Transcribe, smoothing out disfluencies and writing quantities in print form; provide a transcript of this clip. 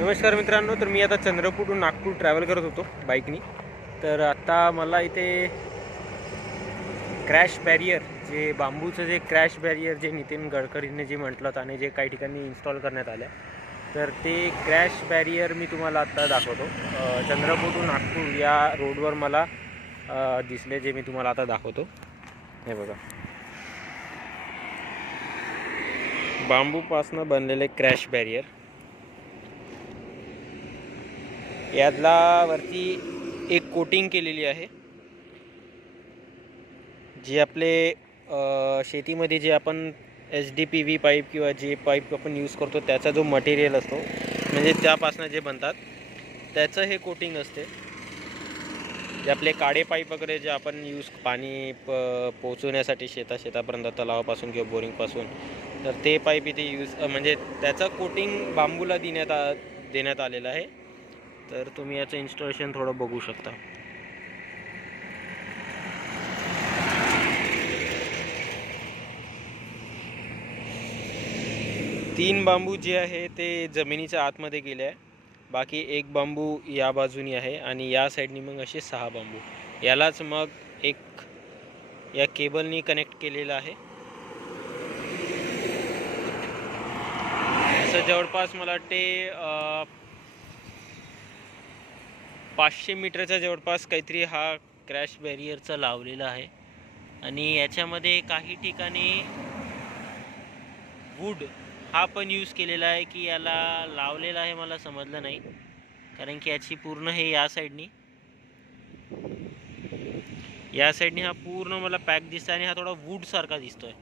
नमस्कार मित्रांनो, तर मी आता चंद्रपूरहून नागपूर ट्रॅव्हल करत होतो बाईकनी. तर आता मला इथे क्रॅश बॅरियर जे बांबूचं जे क्रॅश बॅरियर जे नितीन गडकरींनी जे म्हटलं आणि जे काही ठिकाणी इन्स्टॉल करण्यात आलं, तर ते क्रॅश बॅरियर मी तुम्हाला आत्ता दाखवतो. चंद्रपूरहून नागपूर या रोडवर मला दिसले, जे मी तुम्हाला आता दाखवतो. हे बघा, बांबूपासून बनलेले क्रॅश बॅरियर. यातला वरती एक कोटिंग केलेली आहे, जे आपले शेतीमध्ये जे आपण HDPE पाईप किंवा जे पाईप आपण यूज करतो त्याचा जो मटेरियल असतो, म्हणजे त्यापासून जे बनतात त्याचं हे कोटिंग असते. जे आपले काळे पाईप वगैरे जे आपण पाणी पोचवण्यासाठी शेतापर्यंत, तलावापासून किंवा बोरिंगपासून, तर ते पाईप इथे म्हणजे त्याचं कोटिंग बांबूला देण्यात आलेलं आहे. तर तुम्ही याचं इन्स्टॉलेशन थोडं बघू शकता. तीन बांबू जे आहे ते जमिनीच्या आतमध्ये गेले आहे. बाकी एक बांबू या बाजूनी आहे आणि या साईडनी मग असे 6 बांबू. यालाच मग एक या केबलनी कनेक्ट केलेलं आहे. असं जवळपास मला वाटते 500 मीटरच्या जवळपास काहीतरी हा क्रॅश बॅरियरचा लावलेला आहे. आणि याच्यामध्ये काही ठिकाणी वूड हा पण यूज केलेला आहे. की याला लावलेला आहे मला समजलं नाही, कारण की याची पूर्ण हे या साईडनी हा पूर्ण मला पॅक दिसतो आणि हा थोडा वूड सारखा दिसतोय.